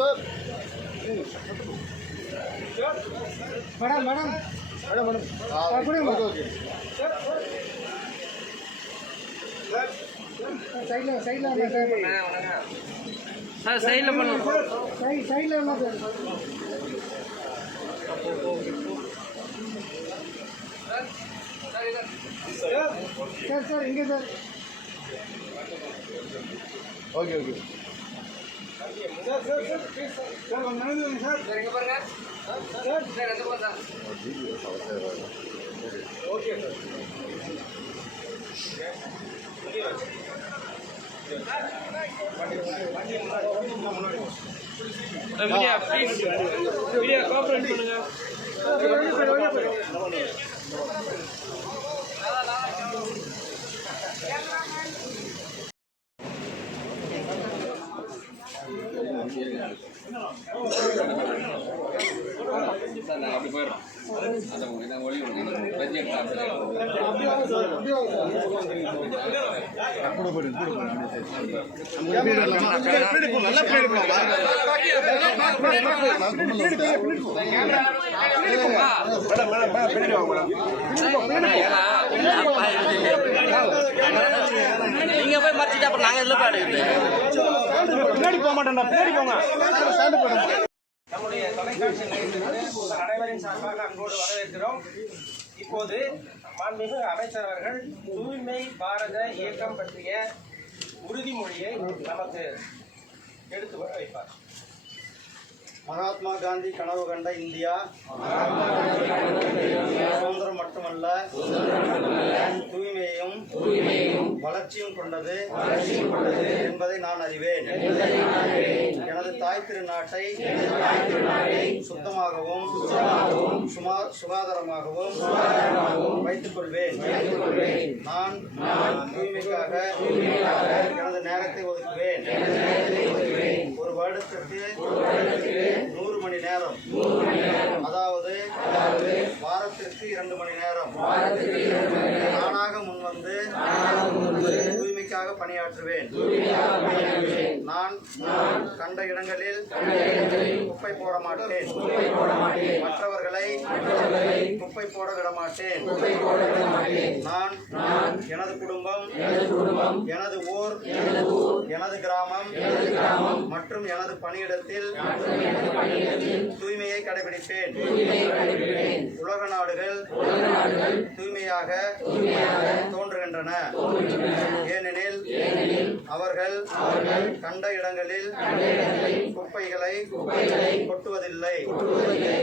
Sir. Madam madam madam madam. Okay. சைடில் sir சைடில் பண்ணுங்க சைடில் என்ன சார் சார் இங்கே சார். Okay okay. சார் இங்கே பாருங்க சார் எந்த போகிறா ஓகே சார். வீடியோ கோஆபரேட் பண்ணுங்க. நான் அப்படி போயிடும் ஒளி நீங்க போய் மறைச்சிட்டு அப்புறம் நாங்க எல்லாம் பாடுறது பின்னாடி போக மாட்டோம்டா. பின்னாடி போங்க. நம்முடைய தொலைக்காட்சி நிலையத்திற்கு அனைவரின் சார்பாக அன்போடு வரவேற்கிறோம். இப்போது மாண்புமிகு அமைச்சர் அவர்கள் தூய்மை பாரத இயக்கம் பற்றிய உறுதிமொழியை நமக்கு எடுத்து வைப்பார். மகாத்மா காந்தி கனவு கண்ட இந்தியா சுதந்திரம் மட்டுமல்ல தூய்மையையும் வளர்ச்சியும் கொண்டது என்பதை நான் அறிவேன். எனது தாய் திருநாட்டை சுத்தமாகவும் சுகாதாரமாகவும் வைத்துக் கொள்வேன். நான் தூய்மைக்காக எனது நேரத்தை ஒதுக்குவேன். ஒரு வருடத்திற்கு 100 மணி நேரம், அதாவது வாரத்திற்கு 2 மணி நேரம் நானாக முன்வந்து தூய்மைக்காக பணியாற்றுவேன். நான் கண்ட இடங்களில் குப்பை போட மாட்டேன். மற்றவர்களை குப்பை போட விட மாட்டேன். நான் எனது குடும்பம், எனது ஊர், எனது கிராமம் மற்றும் எனது பணியிடத்தில் தூய்மையை கடைபிடிப்பேன். உலக நாடுகள் தூய்மையாக தோன்றுகின்றன. ஏனெனில் அவர்கள் கண்ட இடங்களில் குப்பைகளை கொட்டுவதில்லை.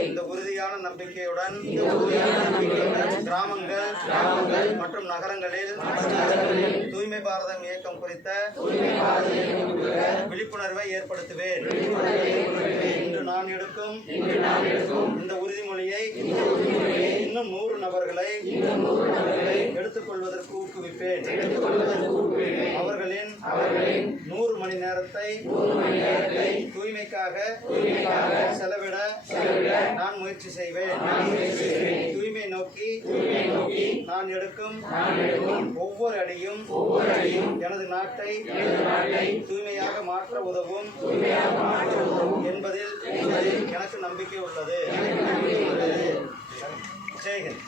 இந்த உறுதியான நம்பிக்கையுடன் கிராமங்கள் மற்றும் நகரங்களில் தூய்மை பாரதம் இயக்கம் குறித்த விழிப்புணர்வை ஏற்படுத்துவேன். இன்று நான் எடுக்கும் இந்த உறுதிமொழியை இன்னும் 100 நபர்களை எடுத்துக்கொள்வதற்கு ஊக்குவிப்பேன். அவர்களின் 100 மணி நேரத்தை தூய்மைக்காக செலவிட நான் முயற்சி செய்வேன். தூய்மை நோக்கி நான் எடுக்கும் ஒவ்வொரு அடியும் எனது நாட்டை தூய்மையாக மாற்ற உதவும் என்பதில் எனக்கு நம்பிக்கை உள்ளது. ஜெய்ஹிந்த்.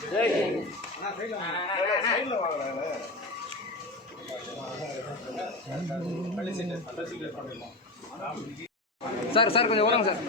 சார் சார் கொஞ்சம் ஓடுங்க சார்.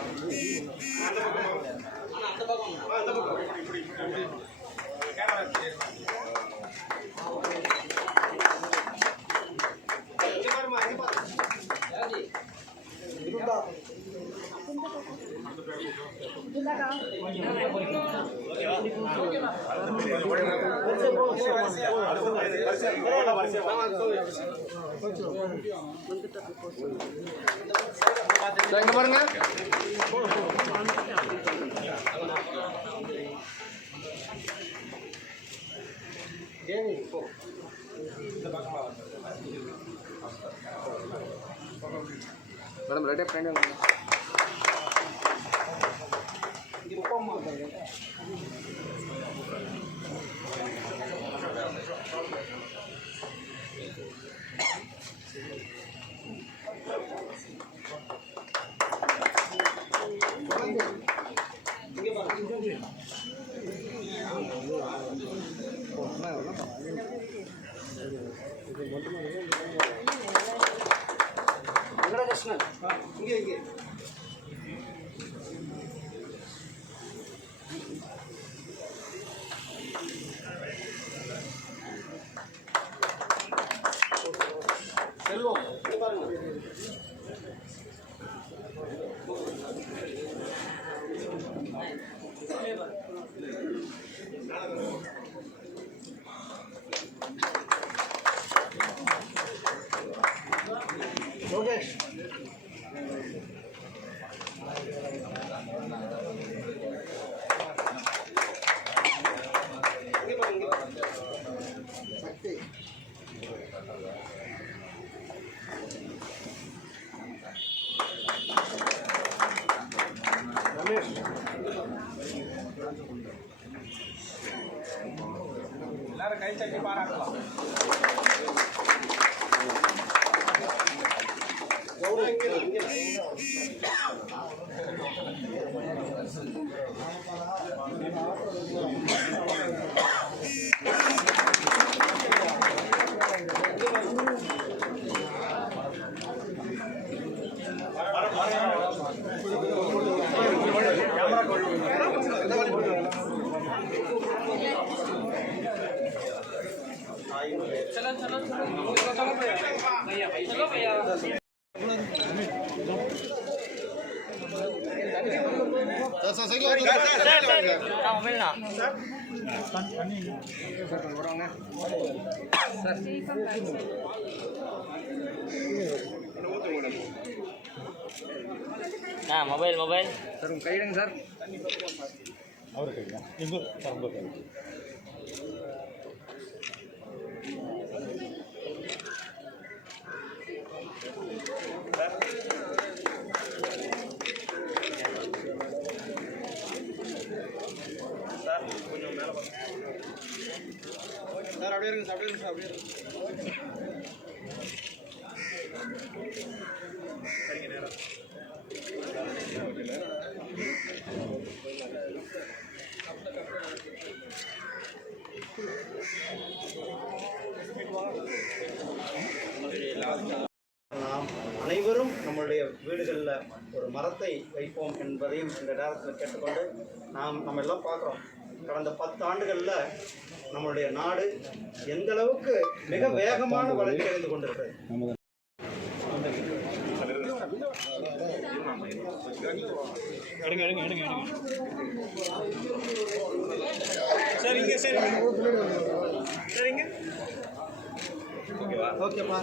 இங்க பாருங்க. மேடம் ரெடியா ஃப்ரெண்ட் இங்கே இங்கே செல்வம் இங்க பாருங்க. லோகேஷ் இங்க பாருங்க, இங்க பாருங்க. சக்தி ரமேஷ் எல்லாரும் கை தட்டி பாராட்டலாம். கௌரவ் இங்கே இங்கே சார் சைக்கிள் வாங்க மொபைல் மொபைல் சார் உங்கள் கையிடுங்க சார். அவரு கையா எங்க ரொம்ப கை சார் அப்படியே இருங்க சார், அப்படியே இருங்க சார், அப்படியே இருங்க. நாம் அனைவரும் நம்மளுடைய வீடுகளில் ஒரு மரத்தை வைப்போம் என்பதையும் இந்த நேரத்தில் கேட்டுக்கொண்டு நம்ம எல்லாம் பார்க்குறோம். கடந்த 10 ஆண்டுகளில் நம்மளுடைய நாடு எந்த அளவுக்கு மிக வேகமான வளர்ச்சி அடைந்து கொண்டிருக்கிறது. ஓகேப்பா.